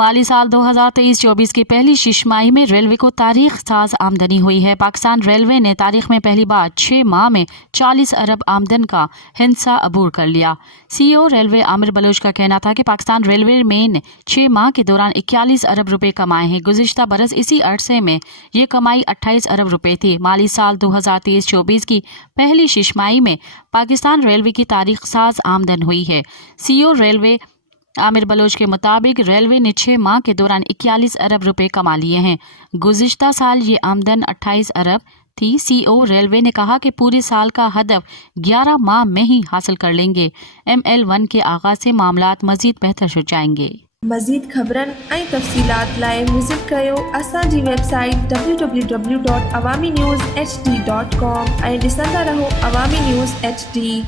माली साल 2023-24 की पहली छमाही में रेलवे को तारीख साज आमदनी हुई है। पाकिस्तान रेलवे ने तारीख में पहली बार 6 माह में 40 अरब आमदन का हिस्सा अबूर कर लिया। CEO रेलवे आमिर बलोच का कहना था कि पाकिस्तान रेलवे ने 6 माह के दौरान 41 अरब रुपए कमाए हैं। गुज़िश्ता बरस इसी अरसे में ये कमाई 28 अरब रुपए थी। माली साल 2023-24 की पहली छमाही में पाकिस्तान रेलवे की तारीख साज आमदन हुई है। CEO रेलवे आमिर बलोच के मुताबिक रेलवे ने 6 माह के दौरान 41 अरब रुपए कमा लिए हैं। गुज़िश्ता साल ये आमदन 28 अरब थी। CEO रेलवे ने कहा कि पूरे साल का हदफ 11 माह में ही हासिल कर लेंगे। ML1 के आगाज से मामलात मजीद बेहतर हो जाएंगे। मज़ीद ख़बरन ऐं तफ़सीलात लाइ विज़िट कयो असांजी वेबसाइट www.awamiNewsHD.com ऐं ॾिसंदा रहो अवामी न्यूज़ HD।